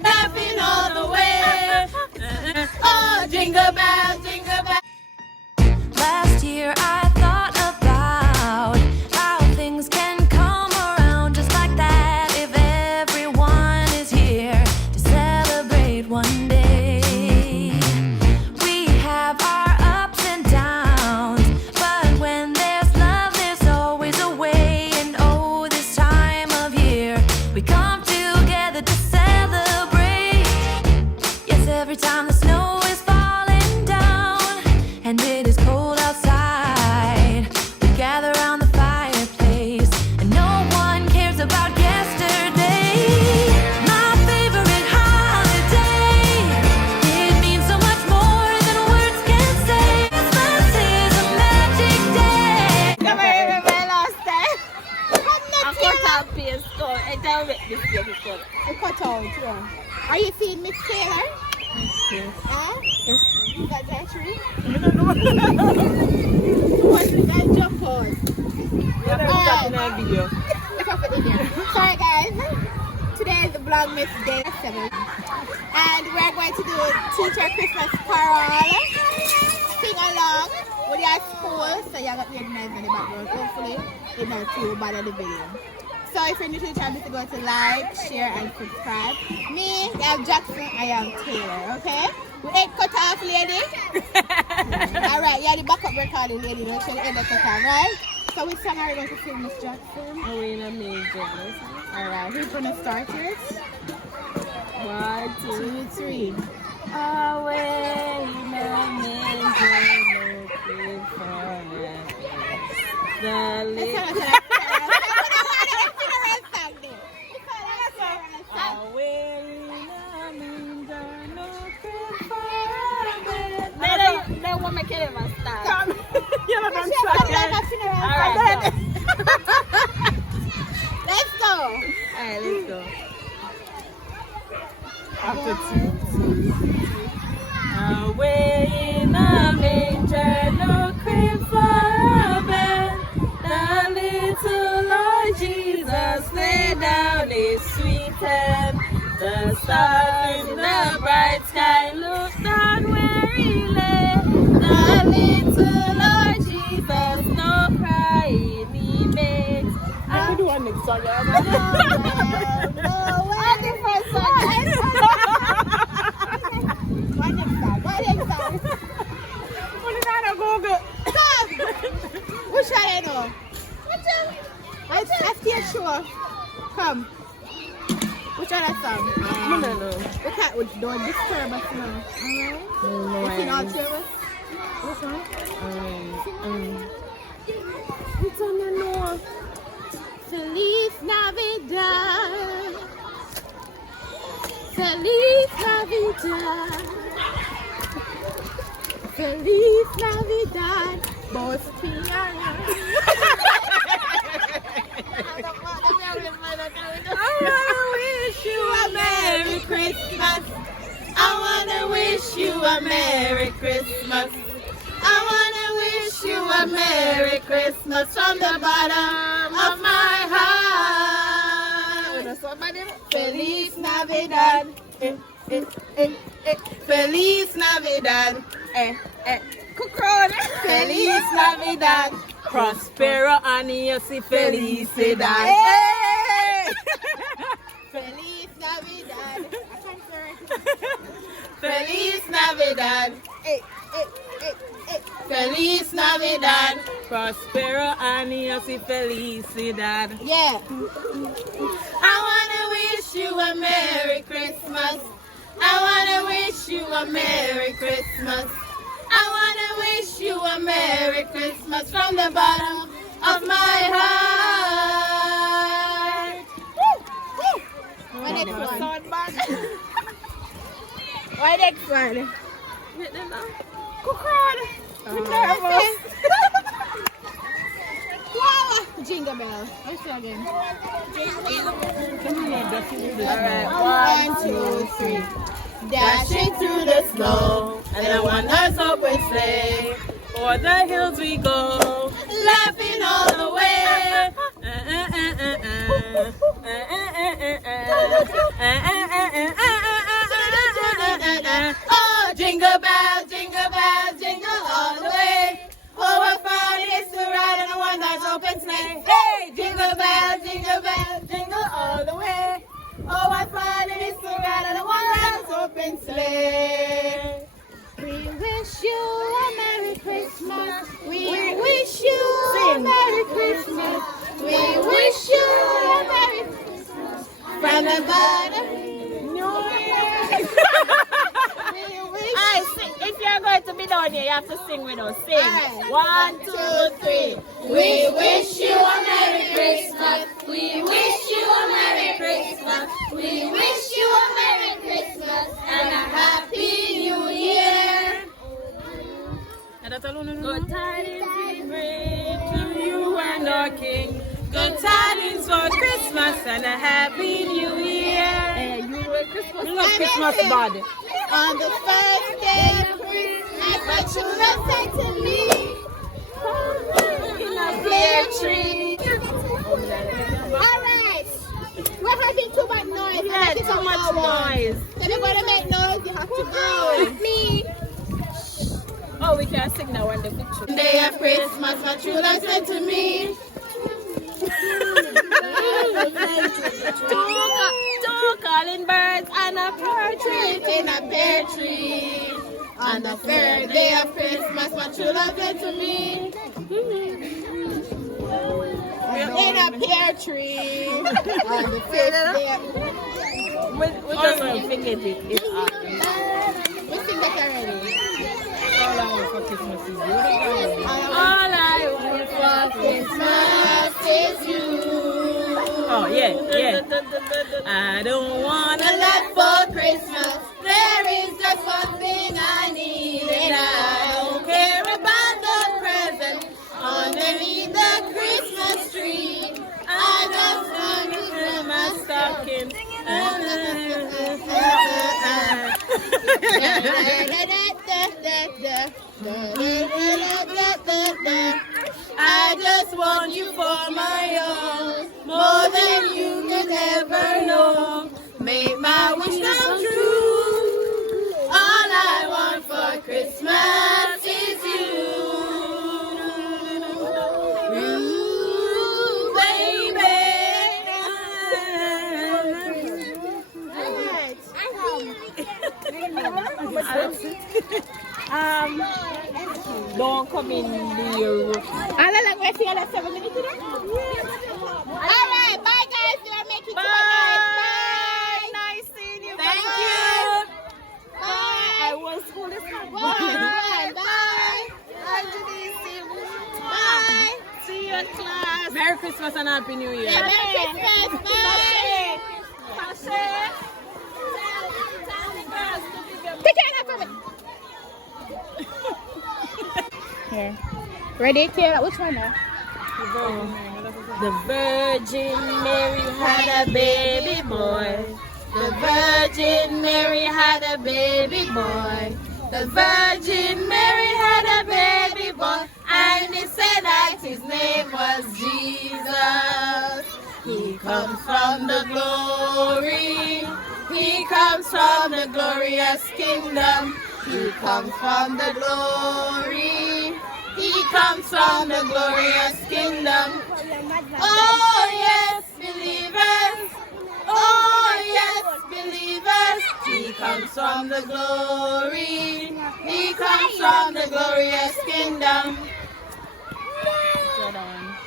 Laughing all the way. Oh, jingle bells, jingle bells. Last year I thought about how things can come around just like that if everyone is here to celebrate one day. We have our ups and downs, but when there's love there's always a way. And oh, this time of year we come together to celebrate. Yes, every time the snow is falling down and it is cold outside, we gather around the fireplace and no one cares about yesterday. My favorite holiday, it means so much more than words can say. Christmas is a magic day. Come on, remember last time? I cut out paste. Oh, I tell me this year is good. I cut out, yeah. Are you seeing Miss Taylor? Yes. Huh? Yes. Is that true? I don't know. What did I jump on? We have to start in our video. Sorry guys, today is the Vlogmas day 7 and we're going to do teacher Christmas carol, sing along with your school, so you got the nice in the background. Hopefully it's not too bad at the video. So if you're new to the channel, go to like, share and subscribe. Me, I am Jackson, I am Taylor, okay? We ain't cut off lady. Alright, yeah, the backup recording lady, don't show the end of cut off, right? So which song are you going to sing, Miss Jackson? Oh, in a major. Alright, who's gonna start it? 1, 2, 2, 3. away in a manger, looking for the little. Away in a manger, looking for a That woman can't even start. You're not gonna start. Alright, Let's go. Alright, let's go. After 2, 3. Away in a manger, looking for a bed. The little Lord Jesus lay down his sweet head. The stars in the bright sky look down where he lay. The little Lord Jesus, no crying he makes. I can do one next song. What different song? What next song? Put it on a Google. Come! Which one I know? Let's get sure. Come. Which other song? I don't know. Which don't disturb us now. You sing all three of us? Which one? It's on the north. Feliz Navidad. Feliz Navidad. Feliz Navidad. Bostiana. I wanna wish you a Merry Christmas. I wanna wish you a Merry Christmas. I wanna wish you a Merry Christmas from the bottom of my heart. Feliz Navidad. Feliz Navidad. Feliz Navidad. Prospero años y felicidad. Hey! Feliz Navidad. Feliz Navidad. Feliz Navidad. Prospero años y felicidad. Yeah. I wanna wish you a Merry Christmas. I wanna wish you a Merry Christmas. I wanna wish you a Merry Christmas from the bottom of my heart. What next one? Why next one? Wow. Jingle bell. Let's do again. Alright, 1, 2, 3. Dashing through the snow, and a one-horse open sleigh. O'er the hills we go. heaven. New Year. We wish. Alright, if you're going to be down here, you have to sing with us. Sing. Alright. 1, 2, 3. We wish you a Merry Christmas. We wish you a Merry Christmas. We wish you a Merry Christmas and a Happy New Year. Good tidings we bring to you and our King. Good tidings for Christmas and a Happy New Year. You love Christmas body. On the first day of Christmas, my children said to me, in a pear tree. Alright, we're having too much noise. Yeah, too much noise. So if you're going to make noise, you have to go. Me. Oh, we can't sing now on the picture. Day of Christmas, my true love said to me. Two calling birds and a partridge In a pear tree. On the third day of Christmas, my true love said to me. In a pear tree. On the fifth day of... We just forget it. It's We sing that already. all I want for Christmas is you. All I want for Christmas is you. Oh, yeah. I don't want A lot for Christmas. There is just one thing I need, and I don't care about the present underneath the Christmas tree. I just want to fill my stocking. I just want you for my own, more than you could ever know. Make my wish come true. All I want for Christmas is you. You, baby. Don't come in the room. Alright, bye guys. You are making too much noise. Bye. Nice seeing you. Thank Bye. you. I Bye. was full of fun. Bye. Bye. Bye. See you in class. Merry Christmas and Happy New Year. Yeah, Merry Christmas. Bye. Take care of that for me. Yeah. Ready, Kira? Which one now? The Virgin Mary had a baby boy. The Virgin Mary had a baby boy. The Virgin Mary had a baby boy. And he said that his name was Jesus. He comes from the glory. He comes from the glorious kingdom. He comes from the glory. He comes from the glorious kingdom. Oh yes, believers. Oh yes, believers. He comes from the glory. He comes from the glorious kingdom.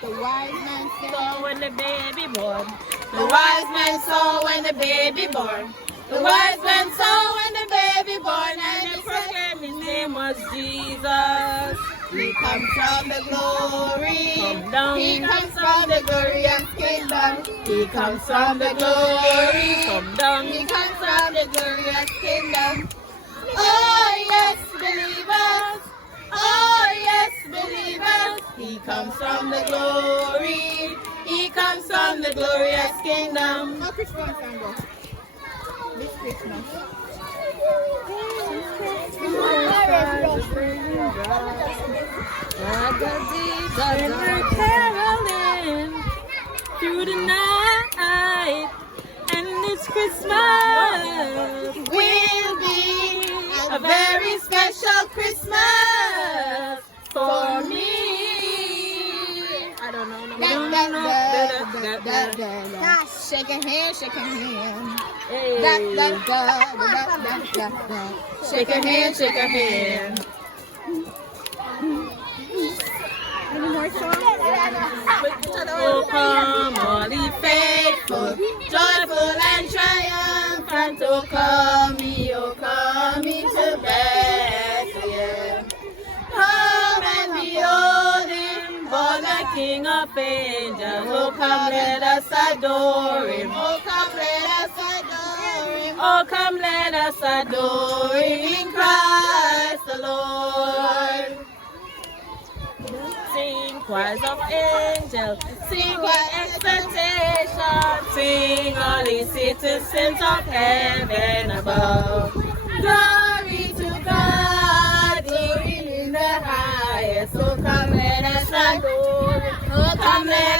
The wise man saw when the baby born. The wise man saw when the baby born. The wise man saw when the baby born, and he proclaimed His name was Jesus. He comes from the glory. Come down. He comes from the glorious kingdom. He comes from the glory. Come down. He comes from the glorious kingdom. Oh yes, believers. Oh yes, believers. He comes from the glory. He comes from the glorious kingdom. How Christmas song go? This Christmas. And we're caroling through the night, and this Christmas Will be a very special Christmas for me. I don't know. Shake a hand, shake a hand. Hey. Shake a hand, shake a hand. Any more songs? Oh, come, all ye Faithful, joyful, and O come to Bethlehem. Come and behold him, born the King of angels. Oh, come, let us adore him. Oh, come, let us adore him. Oh, come, let us adore him in Christ the Lord. Sing choirs of angels, sing with expectation, sing all the citizens of heaven above. Glory to God, glory in the highest. Oh, come let us adore. Oh, come let